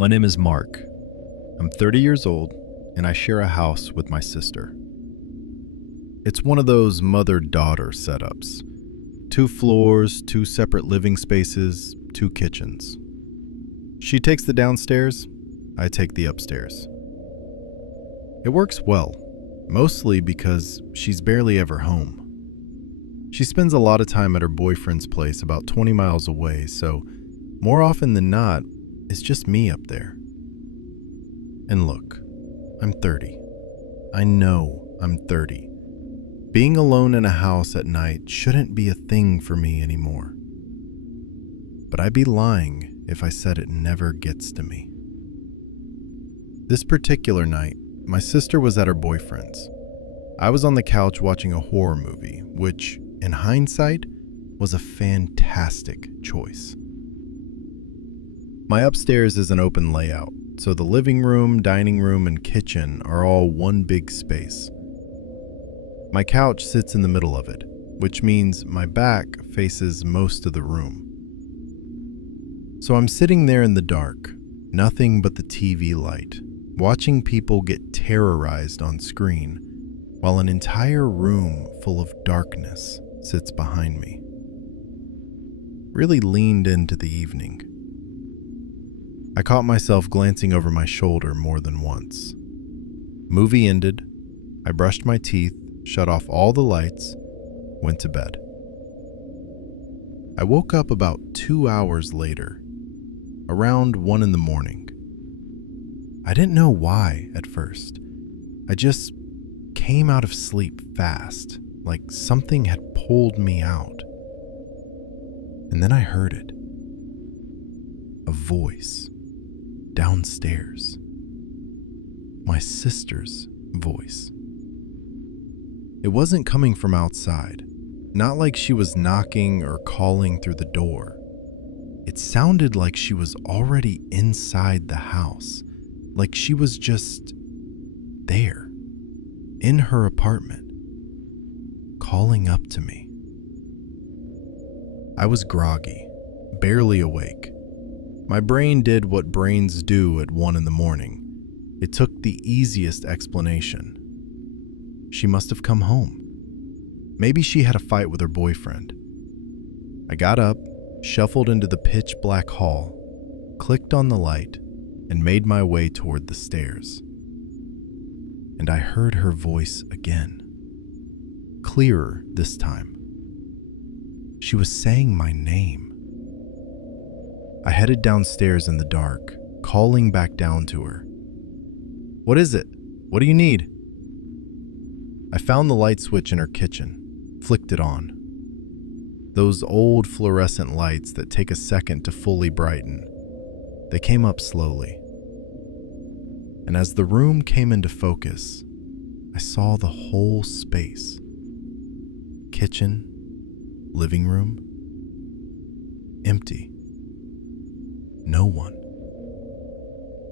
My name is Mark. I'm 30 years old, and I share a house with my sister. It's one of those mother-daughter setups. 2 floors, 2 separate living spaces, 2 kitchens. She takes the downstairs, I take the upstairs. It works well, mostly because she's barely ever home. She spends a lot of time at her boyfriend's place about 20 miles away, so more often than not, it's just me up there. And look, I'm 30. I know I'm 30. Being alone in a house at night shouldn't be a thing for me anymore. But I'd be lying if I said it never gets to me. This particular night, my sister was at her boyfriend's. I was on the couch watching a horror movie, which, in hindsight, was a fantastic choice. My upstairs is an open layout, so the living room, dining room, and kitchen are all one big space. My couch sits in the middle of it, which means my back faces most of the room. So I'm sitting there in the dark, nothing but the TV light, watching people get terrorized on screen, while an entire room full of darkness sits behind me. Really leaned into the evening. I caught myself glancing over my shoulder more than once. Movie ended, I brushed my teeth, shut off all the lights, went to bed. I woke up about 2 hours later, around 1 in the morning. I didn't know why at first. I just came out of sleep fast, like something had pulled me out. And then I heard it. A voice downstairs. My sister's voice. It wasn't coming from outside, not like she was knocking or calling through the door. It sounded like she was already inside the house, like she was just there, in her apartment, calling up to me. I was groggy, barely awake. My brain did what brains do at 1 in the morning. It took the easiest explanation. She must have come home. Maybe she had a fight with her boyfriend. I got up, shuffled into the pitch black hall, clicked on the light, and made my way toward the stairs. And I heard her voice again. Clearer this time. She was saying my name. I headed downstairs in the dark, calling back down to her. "What is it? What do you need?" I found the light switch in her kitchen, flicked it on. Those old fluorescent lights that take a second to fully brighten. They came up slowly. And as the room came into focus, I saw the whole space. Kitchen, living room, empty. No one.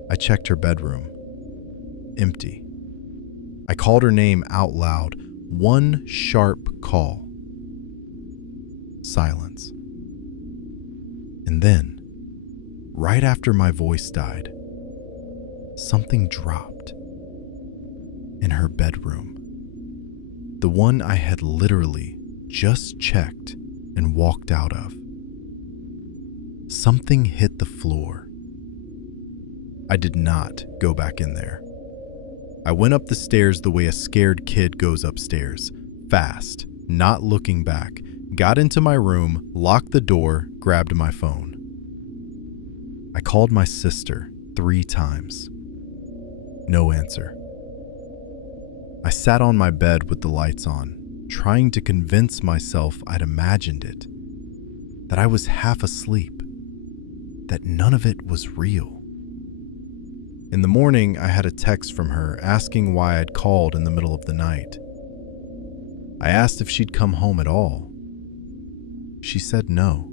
I checked her bedroom. Empty. I called her name out loud. One sharp call. Silence. And then, right after my voice died, something dropped. In her bedroom. The one I had literally just checked and walked out of. Something hit the floor. I did not go back in there. I went up the stairs the way a scared kid goes upstairs, fast, not looking back, got into my room, locked the door, grabbed my phone. I called my sister 3 times. No answer. I sat on my bed with the lights on, trying to convince myself I'd imagined it, that I was half asleep, that none of it was real. In the morning, I had a text from her asking why I'd called in the middle of the night. I asked if she'd come home at all. She said no.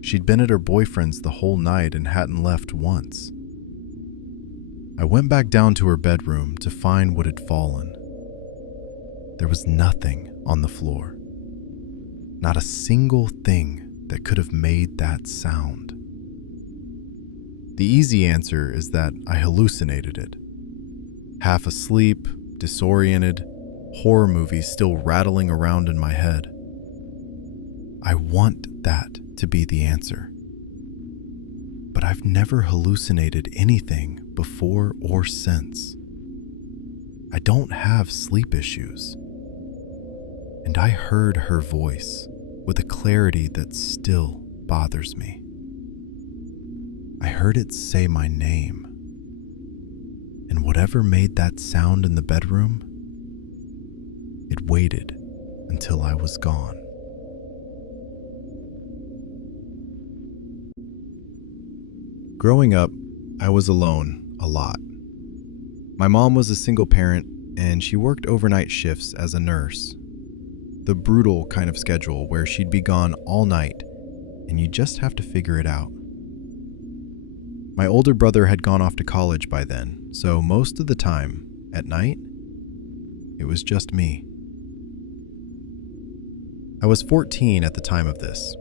She'd been at her boyfriend's the whole night and hadn't left once. I went back down to her bedroom to find what had fallen. There was nothing on the floor. Not a single thing that could have made that sound. The easy answer is that I hallucinated it. Half asleep, disoriented, horror movies still rattling around in my head. I want that to be the answer. But I've never hallucinated anything before or since. I don't have sleep issues. And I heard her voice with a clarity that still bothers me. I heard it say my name. And whatever made that sound in the bedroom, it waited until I was gone. Growing up, I was alone a lot. My mom was a single parent, and she worked overnight shifts as a nurse. The brutal kind of schedule where she'd be gone all night, and you just have to figure it out. My older brother had gone off to college by then, so most of the time, at night, it was just me. I was 14 at the time of this.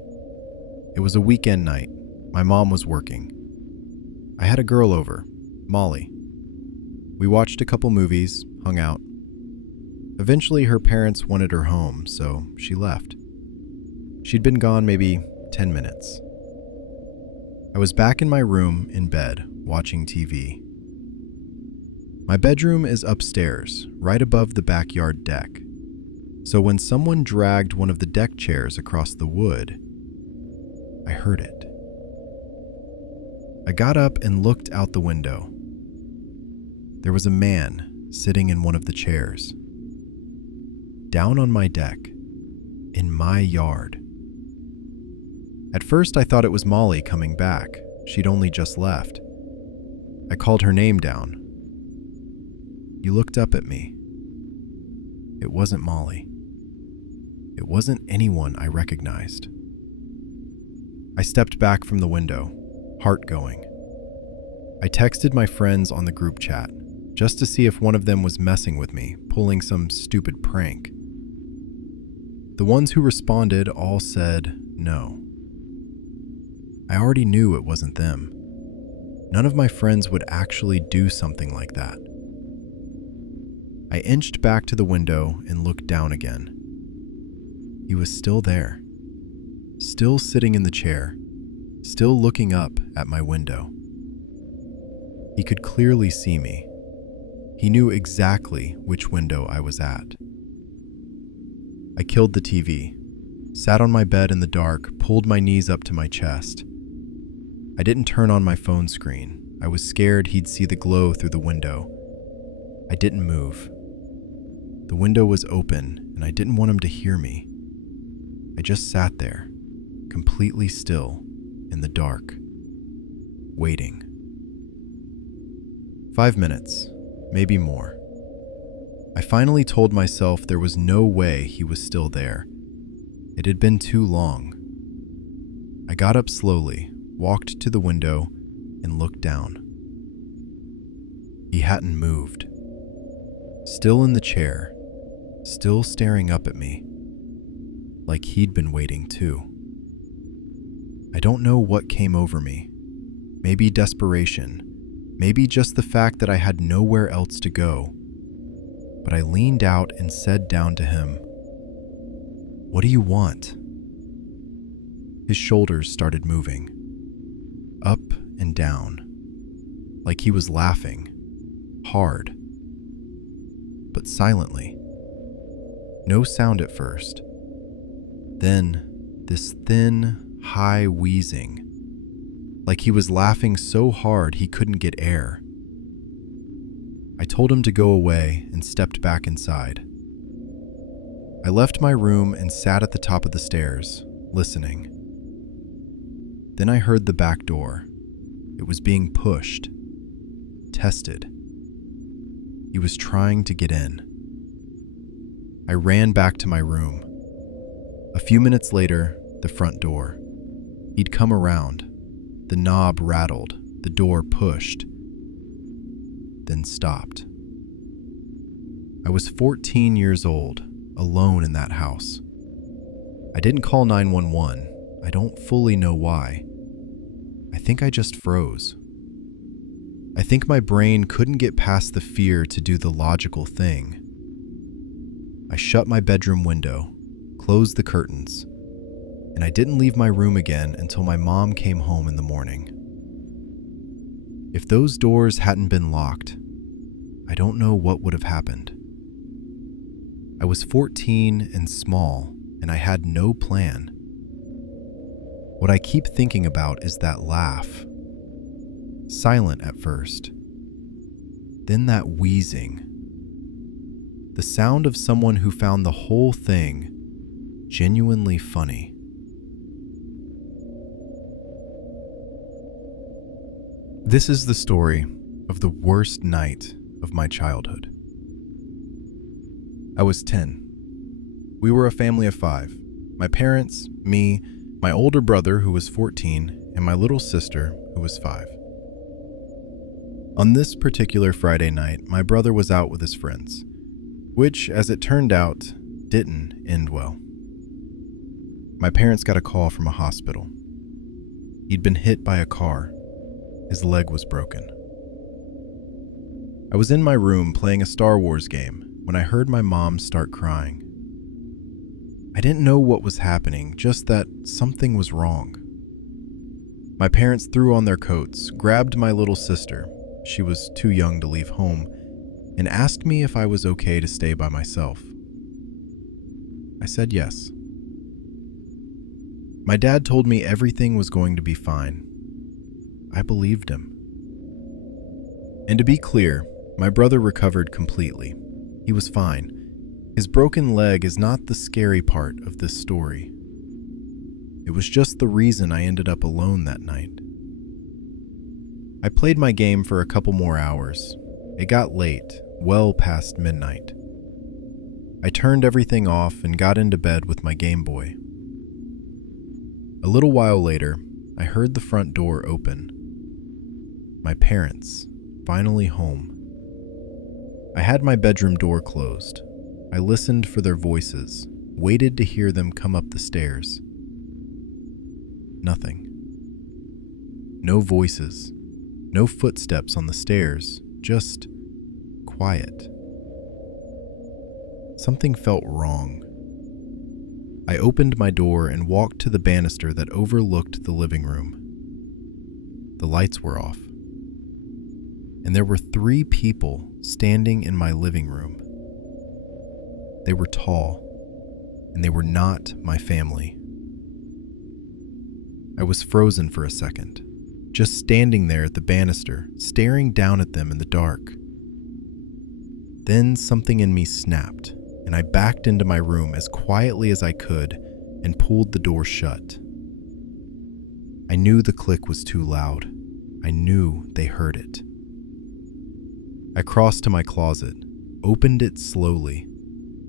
It was a weekend night. My mom was working. I had a girl over, Molly. We watched a couple movies, hung out. Eventually, her parents wanted her home, so she left. She'd been gone maybe 10 minutes. I was back in my room in bed, watching TV. My bedroom is upstairs, right above the backyard deck. So when someone dragged one of the deck chairs across the wood, I heard it. I got up and looked out the window. There was a man sitting in one of the chairs. Down on my deck, in my yard. At first I thought it was Molly coming back. She'd only just left. I called her name down. You looked up at me. It wasn't Molly. It wasn't anyone I recognized. I stepped back from the window, heart going. I texted my friends on the group chat, just to see if one of them was messing with me, pulling some stupid prank. The ones who responded all said no. I already knew it wasn't them. None of my friends would actually do something like that. I inched back to the window and looked down again. He was still there, still sitting in the chair, still looking up at my window. He could clearly see me. He knew exactly which window I was at. I killed the TV, sat on my bed in the dark, pulled my knees up to my chest. I didn't turn on my phone screen. I was scared he'd see the glow through the window. I didn't move. The window was open, and I didn't want him to hear me. I just sat there, completely still, in the dark, waiting. 5 minutes, maybe more. I finally told myself there was no way he was still there. It had been too long. I got up slowly, walked to the window, and looked down. He hadn't moved. Still in the chair, still staring up at me, like he'd been waiting too. I don't know what came over me. Maybe desperation, maybe just the fact that I had nowhere else to go. But I leaned out and said down to him, "What do you want?" His shoulders started moving, up and down, like he was laughing, hard, but silently. No sound at first. Then, this thin, high wheezing, like he was laughing so hard he couldn't get air. I told him to go away and stepped back inside. I left my room and sat at the top of the stairs, listening. Then I heard the back door. It was being pushed, tested. He was trying to get in. I ran back to my room. A few minutes later, the front door. He'd come around. The knob rattled, the door pushed, then stopped. I was 14 years old, alone in that house. I didn't call 911. I don't fully know why. I think I just froze, I think my brain couldn't get past the fear to do the logical thing. I shut my bedroom window, closed the curtains, and I didn't leave my room again until my mom came home in the morning. If those doors hadn't been locked, I don't know what would have happened. I was 14 and small, and I had no plan. What I keep thinking about is that laugh. Silent at first. Then that wheezing. The sound of someone who found the whole thing genuinely funny. This is the story of the worst night of my childhood. I was 10. We were a family of 5. My parents, me, my older brother who was 14, and my little sister who was 5. On this particular Friday night, my brother was out with his friends, which, as it turned out, didn't end well. My parents got a call from a hospital. He'd been hit by a car. His leg was broken. I was in my room playing a Star Wars game when I heard my mom start crying. I didn't know what was happening, just that something was wrong. My parents threw on their coats, grabbed my little sister, she was too young to leave home, and asked me if I was okay to stay by myself. I said yes. My dad told me everything was going to be fine. I believed him. And to be clear, my brother recovered completely. He was fine. His broken leg is not the scary part of this story. It was just the reason I ended up alone that night. I played my game for a couple more hours. It got late, well past midnight. I turned everything off and got into bed with my Game Boy. A little while later, I heard the front door open. My parents, finally home. I had my bedroom door closed. I listened for their voices, waited to hear them come up the stairs. Nothing. No voices, no footsteps on the stairs, just quiet. Something felt wrong. I opened my door and walked to the banister that overlooked the living room. The lights were off, and there were 3 people standing in my living room. They were tall, and they were not my family. I was frozen for a second, just standing there at the banister, staring down at them in the dark. Then something in me snapped, and I backed into my room as quietly as I could and pulled the door shut. I knew the click was too loud. I knew they heard it. I crossed to my closet, opened it slowly,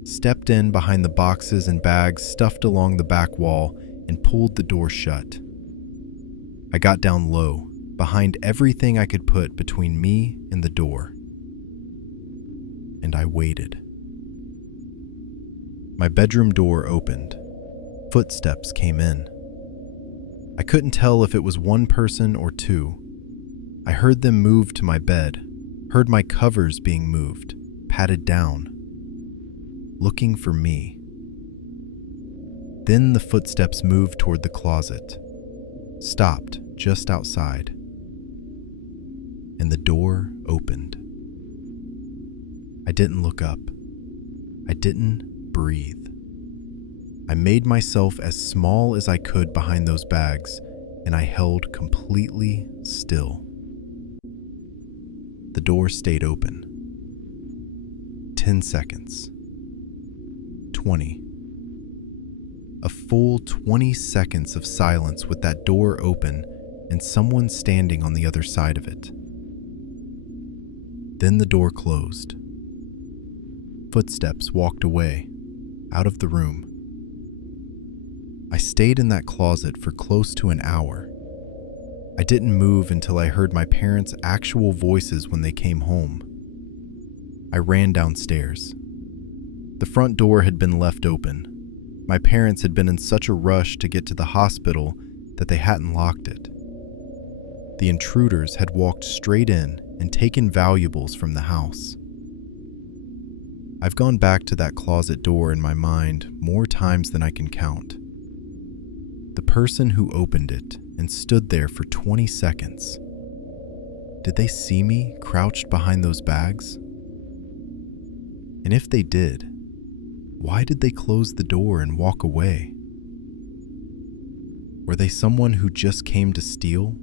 stepped in behind the boxes and bags stuffed along the back wall, and pulled the door shut. I got down low, behind everything I could put between me and the door. And I waited. My bedroom door opened. Footsteps came in. I couldn't tell if it was one person or 2. I heard them move to my bed, heard my covers being moved, patted down, looking for me. Then the footsteps moved toward the closet, stopped just outside, and the door opened. I didn't look up. I didn't breathe. I made myself as small as I could behind those bags, and I held completely still. The door stayed open. 10 seconds. 20. A full 20 seconds of silence with that door open and someone standing on the other side of it. Then the door closed. Footsteps walked away, out of the room. I stayed in that closet for close to an hour. I didn't move until I heard my parents' actual voices when they came home. I ran downstairs. The front door had been left open. My parents had been in such a rush to get to the hospital that they hadn't locked it. The intruders had walked straight in and taken valuables from the house. I've gone back to that closet door in my mind more times than I can count. The person who opened it and stood there for 20 seconds. Did they see me crouched behind those bags? And if they did, why did they close the door and walk away? Were they someone who just came to steal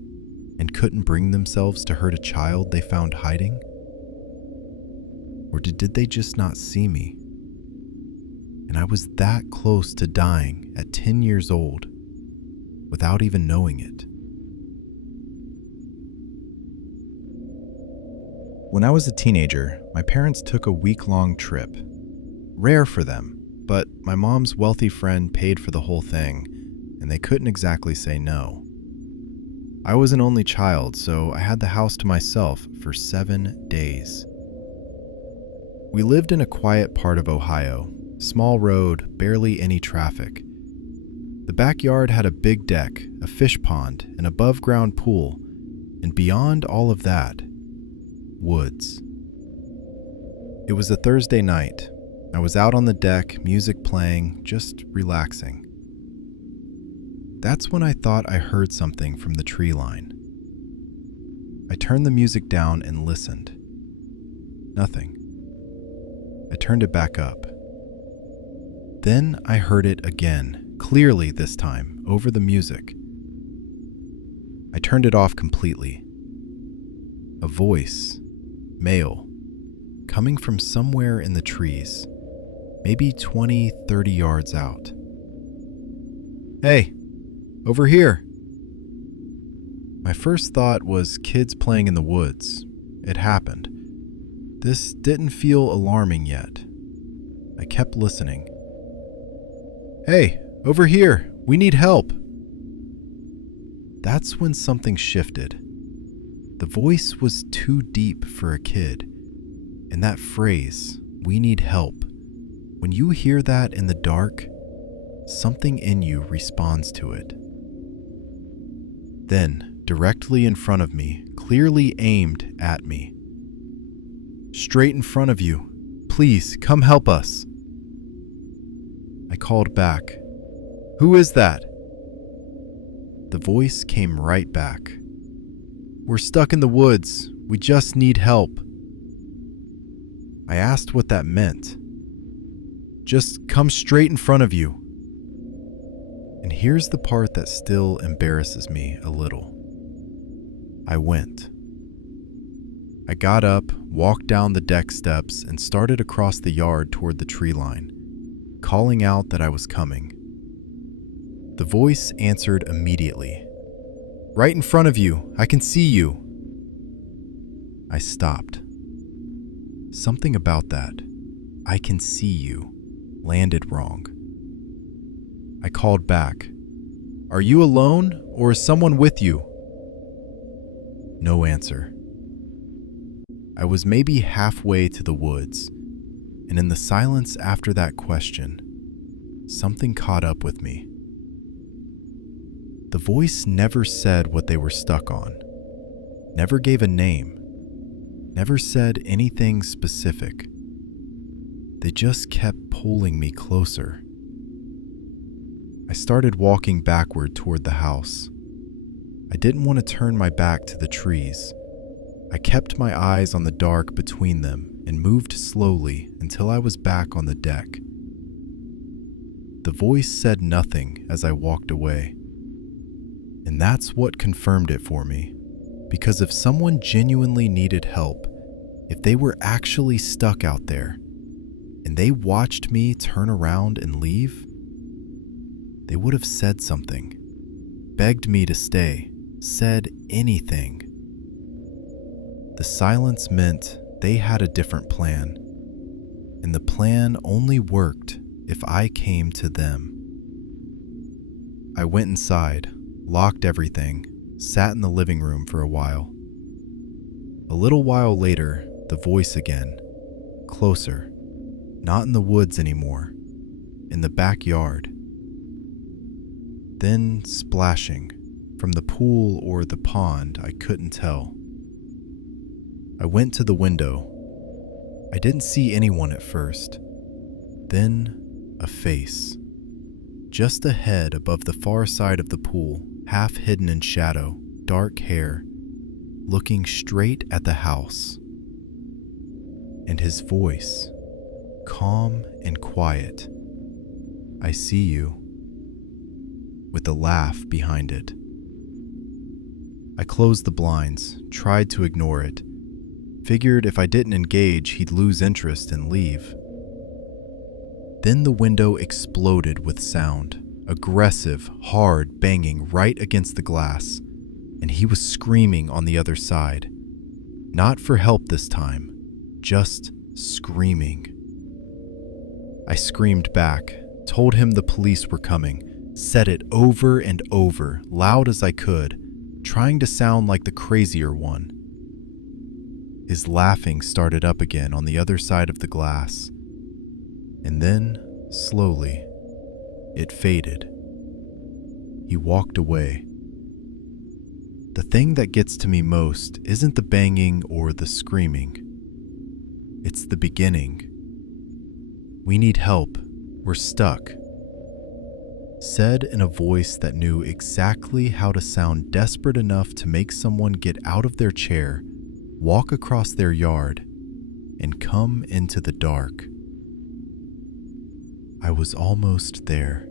and couldn't bring themselves to hurt a child they found hiding? Or did they just not see me? And I was that close to dying at 10 years old without even knowing it. When I was a teenager, my parents took a week-long trip. Rare for them, but my mom's wealthy friend paid for the whole thing, and they couldn't exactly say no. I was an only child, so I had the house to myself for 7 days. We lived in a quiet part of Ohio, small road, barely any traffic. The backyard had a big deck, a fish pond, an above-ground pool, and beyond all of that, woods. It was a Thursday night. I was out on the deck, music playing, just relaxing. That's when I thought I heard something from the tree line. I turned the music down and listened. Nothing. I turned it back up. Then I heard it again, clearly this time, over the music. I turned it off completely. A voice, male, coming from somewhere in the trees, maybe 20, 30 yards out. "Hey, over here." My first thought was kids playing in the woods. It happened. This didn't feel alarming yet. I kept listening. "Hey, over here, we need help." That's when something shifted. The voice was too deep for a kid. And that phrase, "we need help," when you hear that in the dark, something in you responds to it. Then, directly in front of me, clearly aimed at me. "Straight in front of you. Please, come help us." I called back, "Who is that?" The voice came right back. "We're stuck in the woods. We just need help." I asked what that meant. "Just come straight in front of you." And here's the part that still embarrasses me a little. I went. I got up, walked down the deck steps, and started across the yard toward the tree line, calling out that I was coming. The voice answered immediately. "Right in front of you. I can see you." I stopped. Something about that, "I can see you," landed wrong. I called back, "Are you alone, or is someone with you?" No answer. I was maybe halfway to the woods, and in the silence after that question, something caught up with me. The voice never said what they were stuck on, never gave a name, never said anything specific. They just kept pulling me closer. I started walking backward toward the house. I didn't want to turn my back to the trees. I kept my eyes on the dark between them and moved slowly until I was back on the deck. The voice said nothing as I walked away. And that's what confirmed it for me, because if someone genuinely needed help, if they were actually stuck out there, and they watched me turn around and leave, they would have said something, begged me to stay, said anything. The silence meant they had a different plan, and the plan only worked if I came to them. I went inside, locked everything, sat in the living room for a while. A little while later, the voice again, closer, not in the woods anymore, in the backyard. Then splashing, from the pool or the pond, I couldn't tell. I went to the window. I didn't see anyone at first. Then, a face. Just ahead above the far side of the pool, half hidden in shadow, dark hair, looking straight at the house. And his voice, calm and quiet. "I see you," with a laugh behind it. I closed the blinds, tried to ignore it. Figured if I didn't engage, he'd lose interest and leave. Then the window exploded with sound, aggressive, hard banging right against the glass, and he was screaming on the other side. Not for help this time, just screaming. I screamed back, told him the police were coming, said it over and over, loud as I could, trying to sound like the crazier one. His laughing started up again on the other side of the glass. And then, slowly, it faded. He walked away. The thing that gets to me most isn't the banging or the screaming. It's the beginning. "We need help. We're stuck," said in a voice that knew exactly how to sound desperate enough to make someone get out of their chair, walk across their yard, and come into the dark. I was almost there.